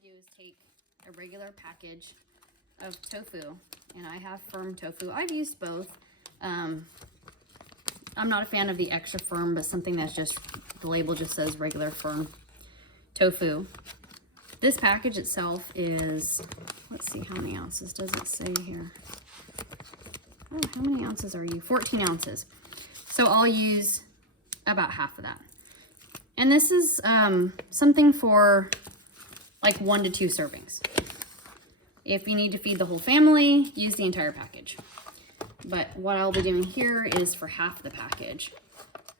to do is take a regular package of tofu, and I have firm tofu. I've used both. I'm not a fan of the extra firm, but something that's just, the label just says regular firm tofu. This package itself is, let's see, how many ounces does it say here? Oh, how many ounces are you? 14 ounces. So I'll use about half of that. And this is something for like 1 to 2 servings. If you need to feed the whole family, use the entire package. But what I'll be doing here is for half the package.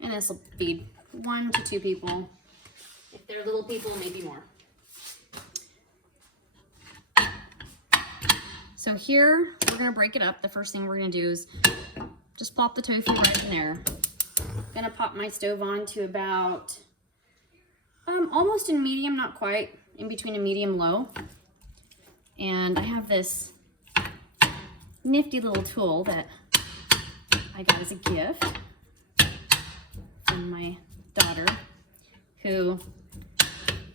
And this will feed 1 to 2 people. If they're little people, maybe more. So here, we're gonna break it up. The first thing we're gonna do is just plop the tofu right in there. I'm gonna pop my stove on to about, almost in medium, not quite, in between a medium low. And I have this nifty little tool that I got as a gift from my daughter, who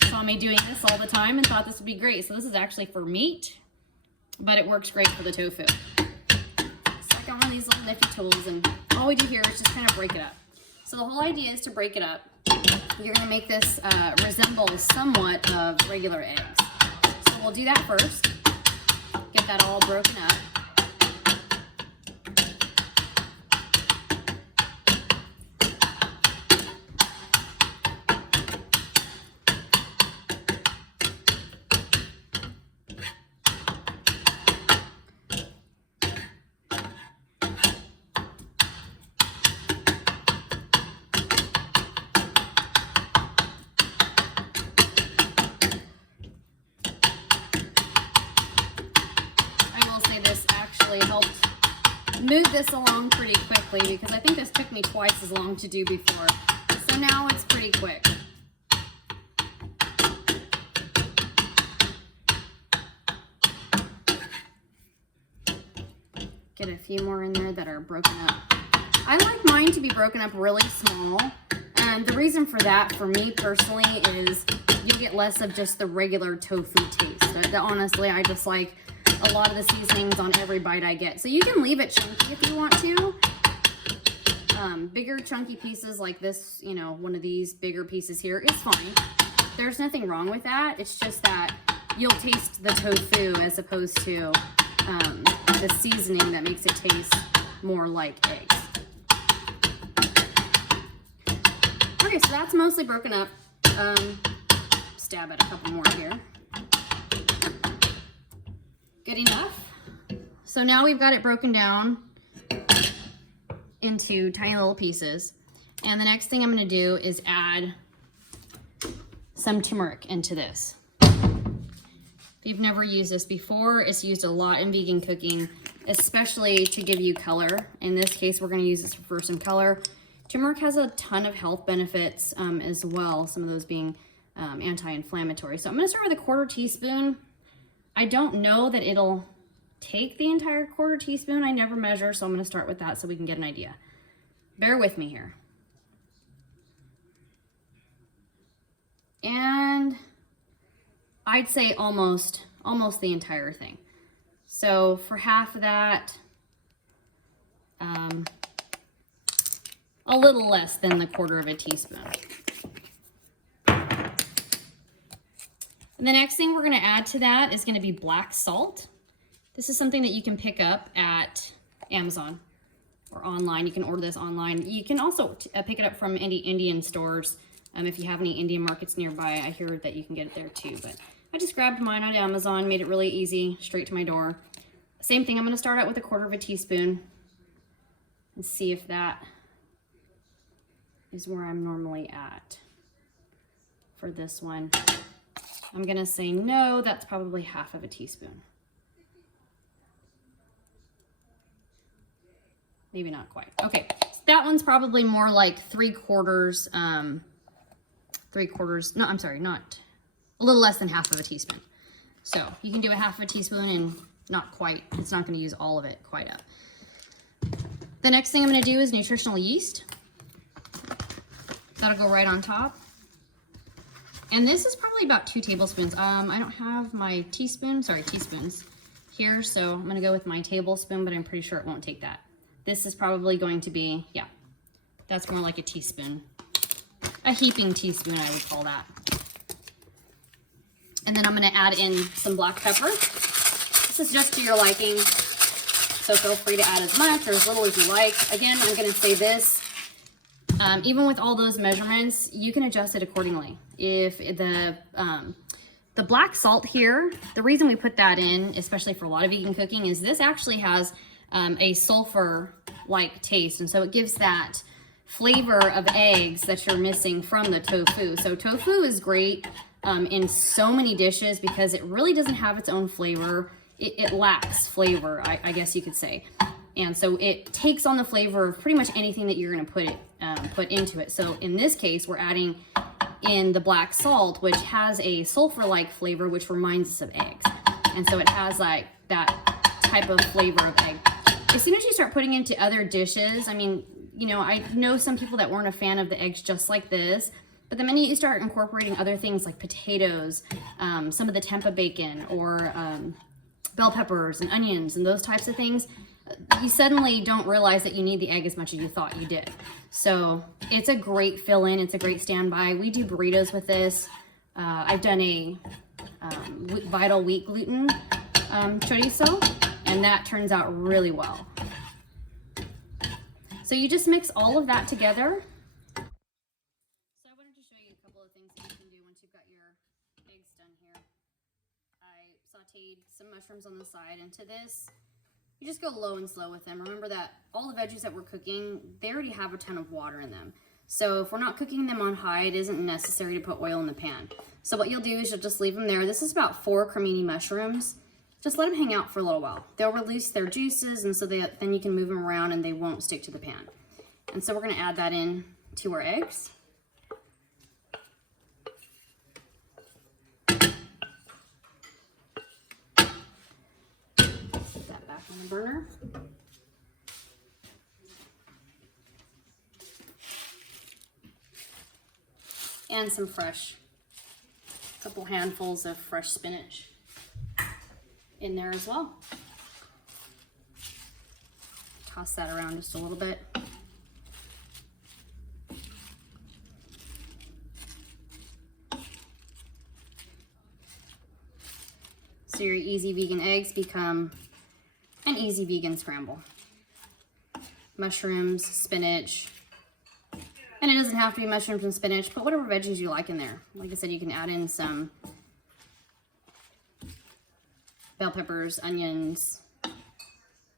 saw me doing this all the time and thought this would be great. So this is actually for meat, but it works great for the tofu. So I got one of these little nifty tools, and all we do here is just kind of break it up. So the whole idea is to break it up. You're gonna make this resemble somewhat of regular eggs. So we'll do that first. Get that all broken up. Helped move this along pretty quickly, because I think this took me twice as long to do before. So now it's pretty quick. Get a few more in there that are broken up. I like mine to be broken up really small. And the reason for that, for me personally, is you get less of just the regular tofu taste. Honestly, I just like a lot of the seasonings on every bite I get. So you can leave it chunky if you want to. Bigger chunky pieces like this, you know, one of these bigger pieces here is fine. There's nothing wrong with that. It's just that you'll taste the tofu as opposed to the seasoning that makes it taste more like eggs. Okay, so that's mostly broken up. Stab at a couple more here. Good enough. So now we've got it broken down into tiny little pieces. And the next thing I'm gonna do is add some turmeric into this. If you've never used this before, it's used a lot in vegan cooking, especially to give you color. In this case, we're gonna use this for some color. Turmeric has a ton of health benefits as well, some of those being anti-inflammatory. So I'm gonna start with a 1/4 teaspoon. I don't know that it'll take the entire 1/4 teaspoon. I never measure, so I'm gonna start with that so we can get an idea. Bear with me here. And I'd say almost the entire thing. So for half of that, a little less than the 1/4 teaspoon. And the next thing we're going to add to that is going to be black salt. This is something that you can pick up at Amazon or online. You can order this online. You can also pick it up from any Indian stores. If you have any Indian markets nearby, I hear that you can get it there too. But I just grabbed mine on Amazon, made it really easy, straight to my door. Same thing, I'm going to start out with a 1/4 teaspoon and see if that is where I'm normally at for this one. I'm gonna say no, that's probably half of a teaspoon. Maybe not quite. Okay, so that one's probably more like 3/4, no, I'm sorry, not, a little less than half of a teaspoon. So you can do a half of a teaspoon and not quite, it's not gonna use all of it quite up. The next thing I'm gonna do is nutritional yeast. That'll go right on top. And this is probably about 2 tablespoons. I don't have my teaspoons here, so I'm gonna go with my tablespoon, but I'm pretty sure it won't take that. This is probably going to be, yeah, that's more like a teaspoon. A heaping teaspoon, I would call that. And then I'm gonna add in some black pepper. This is just to your liking, so feel free to add as much or as little as you like. Again, I'm gonna say this, even with all those measurements, you can adjust it accordingly. If the black salt here, the reason we put that in, especially for a lot of vegan cooking, is this actually has a sulfur-like taste, and so it gives that flavor of eggs that you're missing from the tofu. So tofu is great in so many dishes because it really doesn't have its own flavor. It lacks flavor, I guess you could say. And so it takes on the flavor of pretty much anything that you're gonna put into it. So in this case, we're adding in the black salt, which has a sulfur-like flavor, which reminds us of eggs. And so it has like that type of flavor of egg. As soon as you start putting into other dishes, I mean, you know, I know some people that weren't a fan of the eggs just like this, but the minute you start incorporating other things like potatoes, some of the tempeh bacon, or bell peppers and onions and those types of things, you suddenly don't realize that you need the egg as much as you thought you did. So it's a great fill-in. It's a great standby. We do burritos with this. I've done a Vital Wheat gluten chorizo, and that turns out really well. So you just mix all of that together. So I wanted to show you a couple of things that you can do once you've got your eggs done here. I sauteed some mushrooms on the side, and to this, you just go low and slow with them. Remember that all the veggies that we're cooking, they already have a ton of water in them. So if we're not cooking them on high, it isn't necessary to put oil in the pan. So what you'll do is you'll just leave them there. This is about 4 cremini mushrooms. Just let them hang out for a little while. They'll release their juices, and so then you can move them around and they won't stick to the pan. And so we're gonna add that in to our eggs. Put that back on the burner. And some a couple handfuls of fresh spinach in there as well. Toss that around just a little bit. So your easy vegan eggs become an easy vegan scramble. Mushrooms, spinach, and it doesn't have to be mushrooms and spinach, but whatever veggies you like in there. Like I said, you can add in some bell peppers, onions,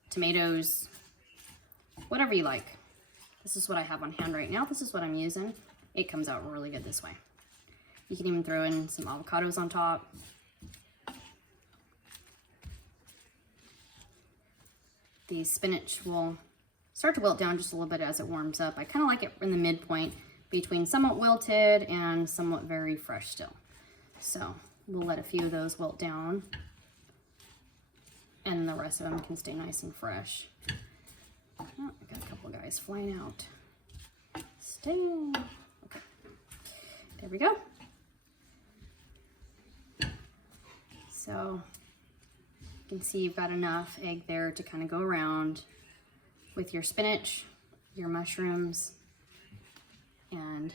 tomatoes, whatever you like. This is what I have on hand right now. This is what I'm using. It comes out really good this way. You can even throw in some avocados on top. The spinach will start to wilt down just a little bit as it warms up. I kind of like it in the midpoint between somewhat wilted and somewhat very fresh still. So we'll let a few of those wilt down, and the rest of them can stay nice and fresh. Oh, I got a couple guys flying out. Stay. Okay. There we go. So you can see you've got enough egg there to kind of go around with your spinach, your mushrooms, and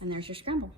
there's your scramble.